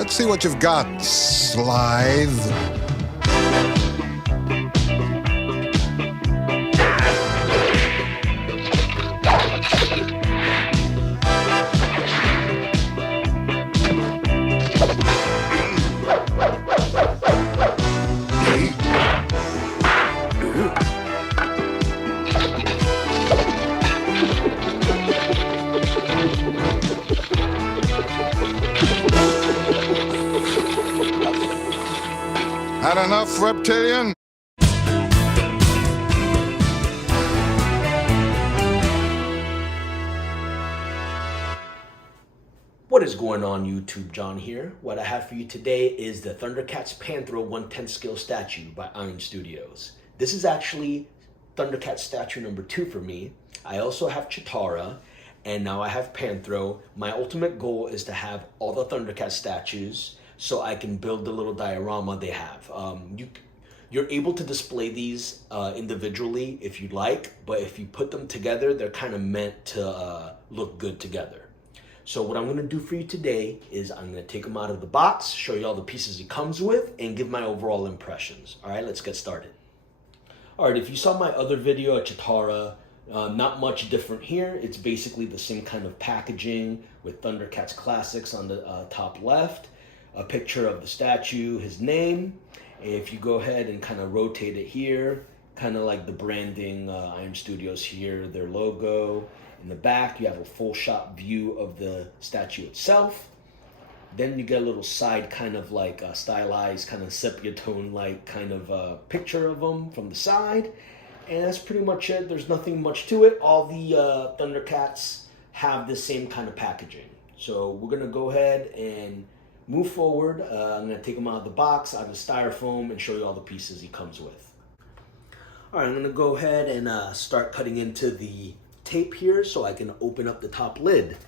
Let's see what you've got, Slithe. Had enough, reptilian? What is going on, YouTube? John here. What I have for you today is the Thundercats Panthro 1/10 scale statue by Iron Studios. This is actually Thundercats statue number 2 for me. I also have Chitara, and now I have Panthro. My ultimate goal is to have all the Thundercats statues so I can build the little diorama they have. You're able to display these individually if you like, but if you put them together, they're kind of meant to look good together. So what I'm gonna do for you today is I'm gonna take them out of the box, show you all the pieces it comes with, and give my overall impressions. All right, let's get started. All right, if you saw my other video at Chitara, not much different here. It's basically the same kind of packaging with Thundercats Classics on the top left, a picture of the statue, his name. If you go ahead and kind of rotate it here, kind of like the branding, Iron Studios here, their logo. In the back, you have a full shot view of the statue itself. Then you get a little side kind of like stylized, kind of sepia tone like kind of picture of them from the side. And that's pretty much it. There's nothing much to it. All the Thundercats have the same kind of packaging. So we're gonna go ahead and move forward. I'm gonna take them out of the box, out of the styrofoam, and show you all the pieces he comes with. All right, I'm gonna go ahead and start cutting into the tape here so I can open up the top lid.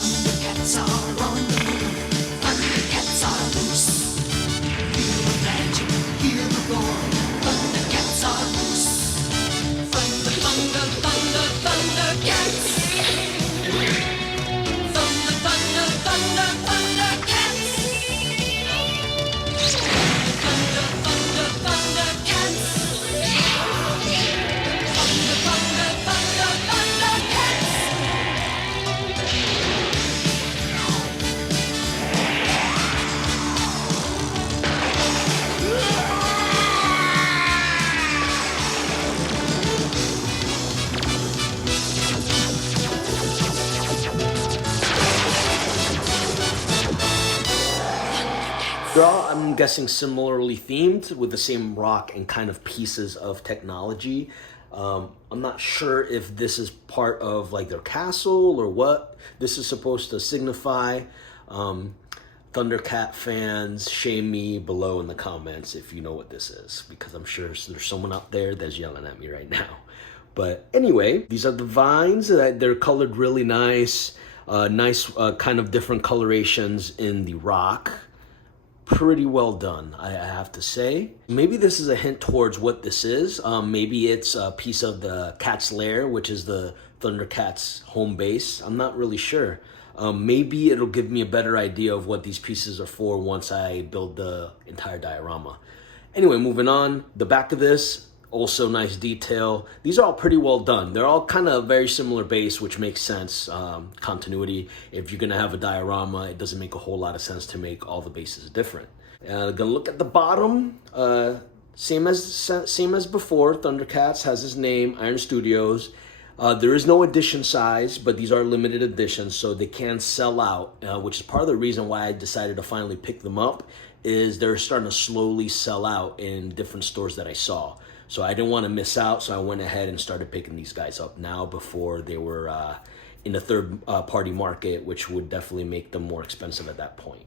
Thundercats are on the move. Thundercats are loose. Feel the magic, hear the roar. Thundercats are loose. Thunder, thunder, thunder, Thundercats. Thunder, thunder, thunder, Thundercats. Thunder, thunder, Thundercats. Thunder, thunder, thunder, Thundercats. They're all, I'm guessing, similarly themed with the same rock and kind of pieces of technology. I'm not sure if this is part of like their castle or what this is supposed to signify. Thundercat fans, shame me below in the comments if you know what this is, because I'm sure there's someone out there that's yelling at me right now. But anyway, these are the vines. They're colored really nice. Nice kind of different colorations in the rock. Pretty well done, I have to say. Maybe this is a hint towards what this is. Maybe it's a piece of the Cat's Lair, which is the Thundercats home base. I'm not really sure. Maybe it'll give me a better idea of what these pieces are for once I build the entire diorama. Anyway, moving on. The back of this, also nice detail. These are all pretty well done. They're all kind of very similar base, which makes sense. Continuity. If you're gonna have a diorama, it doesn't make a whole lot of sense to make all the bases different. Gonna look at the bottom. Same as before. Thundercats has his name, Iron Studios. There is no edition size, but these are limited editions, so they can sell out, which is part of the reason why I decided to finally pick them up, is they're starting to slowly sell out in different stores that I saw. So I didn't want to miss out, so I went ahead and started picking these guys up now before they were in the third-party market, which would definitely make them more expensive at that point.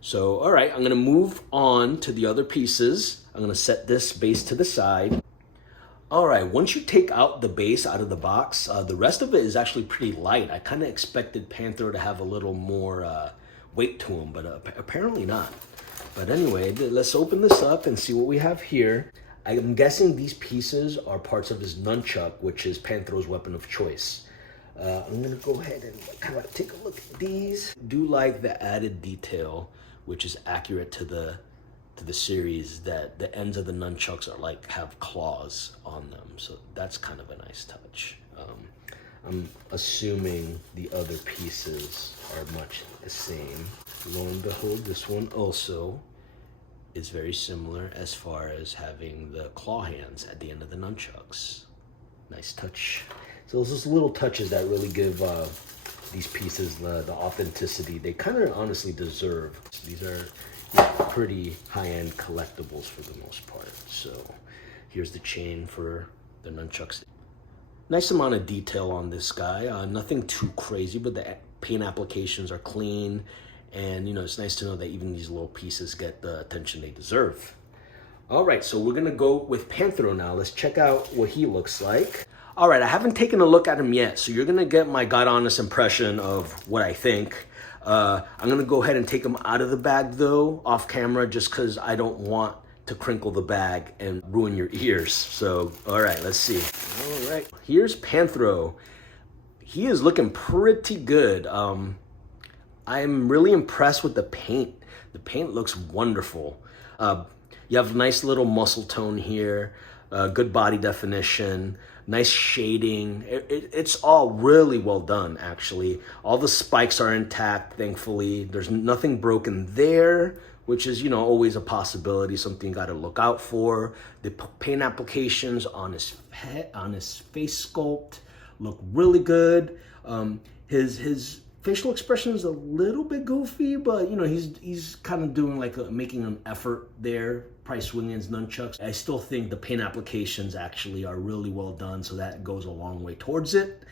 So, all right, I'm going to move on to the other pieces. I'm going to set this base to the side. All right, once you take out the base out of the box, the rest of it is actually pretty light. I kind of expected Panthro to have a little more weight to him, but apparently not. But anyway, let's open this up and see what we have here. I'm guessing these pieces are parts of his nunchuck, which is Panthro's weapon of choice. I'm gonna go ahead and kind of take a look at these. Do like the added detail which is accurate to the series, that the ends of the nunchucks are like have claws on them. So that's kind of a nice touch. I'm assuming the other pieces are much the same. Lo and behold, this one also is very similar as far as having the claw hands at the end of the nunchucks. Nice touch. So those just little touches that really give these pieces the authenticity they kind of honestly deserve. These are pretty high-end collectibles for the most part. So here's the chain for the nunchucks. Nice amount of detail on this guy. Nothing too crazy, but the paint applications are clean. And, you know, it's nice to know that even these little pieces get the attention they deserve. All right, so we're going to go with Panthro now. Let's check out what he looks like. All right, I haven't taken a look at him yet, so you're going to get my God-honest impression of what I think. I'm going to go ahead and take him out of the bag, though, off camera, just because I don't want to crinkle the bag and ruin your ears. So, all right, let's see. All right, here's Panthro. He is looking pretty good. I'm really impressed with the paint. The paint looks wonderful. You have a nice little muscle tone here, good body definition, nice shading. It's all really well done, actually. All the spikes are intact, thankfully. There's nothing broken there, which is, you know, always a possibility, something you got to look out for. The paint applications on his head, on his face sculpt look really good. His facial expression is a little bit goofy, but you know, he's kind of doing like making an effort there. Probably swinging his nunchucks. I still think the paint applications actually are really well done, so that goes a long way towards it.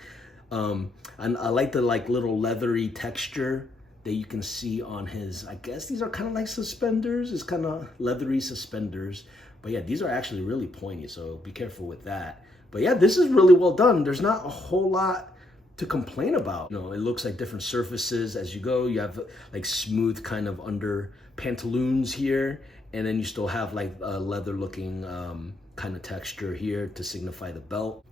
And I like the little leathery texture that you can see on his, I guess these are kind of like suspenders. It's kind of leathery suspenders. But yeah, these are actually really pointy, so be careful with that. But yeah, this is really well done. There's not a whole lot to complain about. You know, it looks like different surfaces as you go. You have like smooth kind of under pantaloons here, and then you still have like a leather looking kind of texture here to signify the belt.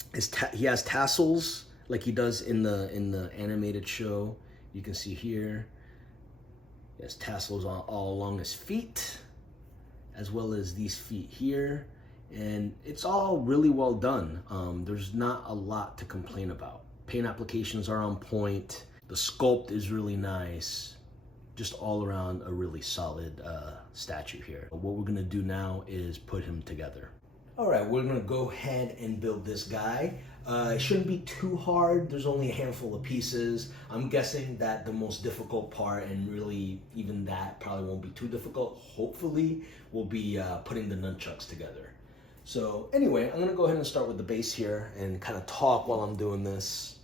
He has tassels like he does in the animated show. You can see here. He has tassels all along his feet, as well as these feet here. And it's all really well done. There's not a lot to complain about. Paint applications are on point. The sculpt is really nice. Just all around a really solid statue here. What we're gonna do now is put him together. All right, we're gonna go ahead and build this guy. It shouldn't be too hard. There's only a handful of pieces. I'm guessing that the most difficult part, and really even that probably won't be too difficult, hopefully, will be putting the nunchucks together. So anyway, I'm gonna go ahead and start with the base here and kind of talk while I'm doing this.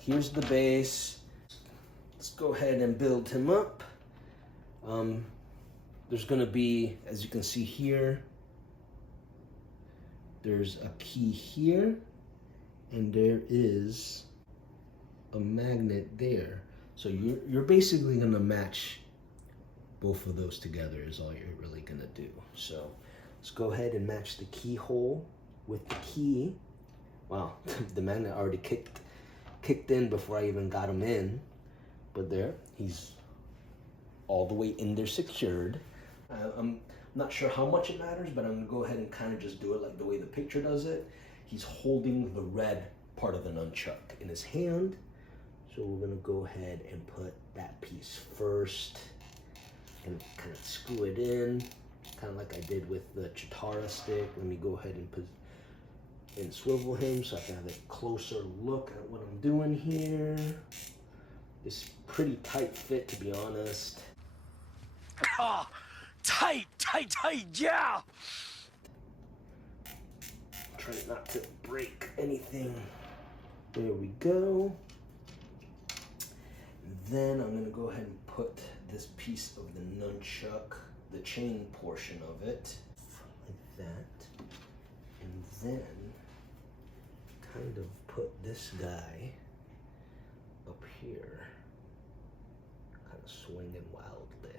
Here's the base. Let's go ahead and build him up. There's gonna be, as you can see here, there's a key here, and there is a magnet there. So you're basically gonna match both of those together is all you're really gonna do. So let's go ahead and match the keyhole with the key. Wow, the magnet already kicked in before I even got him in. But there, he's all the way in there secured. I'm not sure how much it matters, but I'm gonna go ahead and kind of just do it like the way the picture does it. He's holding the red part of the nunchuck in his hand. So we're gonna go ahead and put that piece first and kind of screw it in, kind of like I did with the Chitara stick. Let me go ahead and put and swivel him so I can have a closer look at what I'm doing here. It's pretty tight fit, to be honest. Oh, tight, yeah! Try not to break anything. There we go. Then I'm gonna go ahead and put this piece of the nunchuck, the chain portion of it, like that. And then kind of put this guy up here, kind of swinging wildly.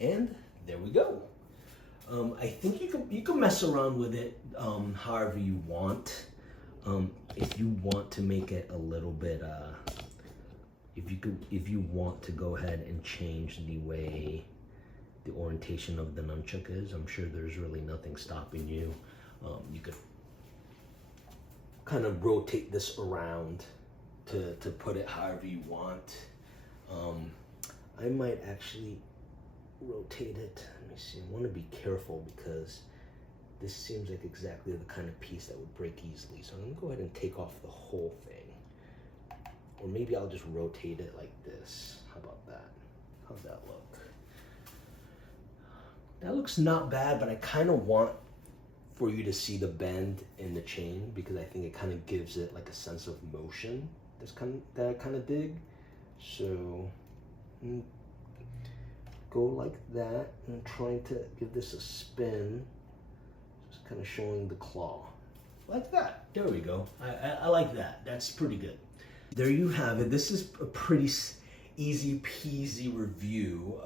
And there we go. I think you can mess around with it however you want. If you want to make it a little bit if you want to go ahead and change the way the orientation of the nunchuck is, I'm sure there's really nothing stopping you. You could kind of rotate this around to put it however you want. I might actually rotate it. Let me see. I want to be careful because this seems like exactly the kind of piece that would break easily. So I'm going to go ahead and take off the whole thing. Or maybe I'll just rotate it like this. How about that? How's that look? That looks not bad, but I kind of want for you to see the bend in the chain because I think it kind of gives it like a sense of motion that I kind of dig. So go like that and trying to give this a spin. Just kind of showing the claw. Like that. There we go. I like that. That's pretty good. There you have it. This is a pretty easy peasy review.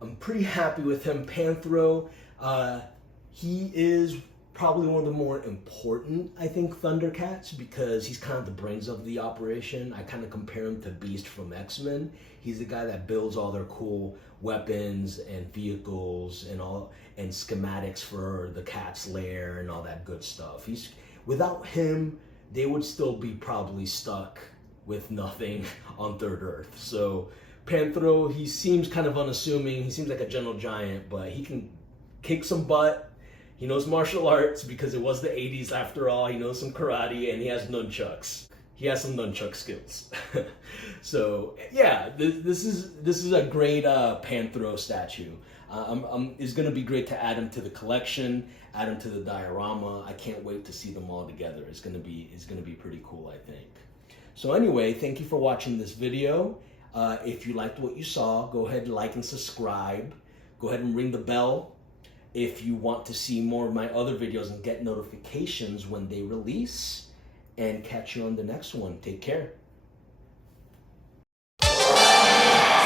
I'm pretty happy with him. Panthro, he is probably one of the more important, I think, Thundercats because he's kind of the brains of the operation. I kind of compare him to Beast from X-Men. He's the guy that builds all their cool weapons and vehicles and schematics for the cat's lair and all that good stuff. Without him, they would still be probably stuck with nothing on Third Earth. So Panthro, he seems kind of unassuming. He seems like a gentle giant, but he can kick some butt. He knows martial arts because it was the 80s after all. He knows some karate and he has nunchucks. He has some nunchuck skills. So yeah, this is a great Panthro statue. It's gonna be great to add him to the collection, add him to the diorama. I can't wait to see them all together. It's gonna be pretty cool, I think. So anyway, thank you for watching this video. If you liked what you saw, go ahead and like and subscribe. Go ahead and ring the bell if you want to see more of my other videos and get notifications when they release. And catch you on the next one. Take care. Thundercats.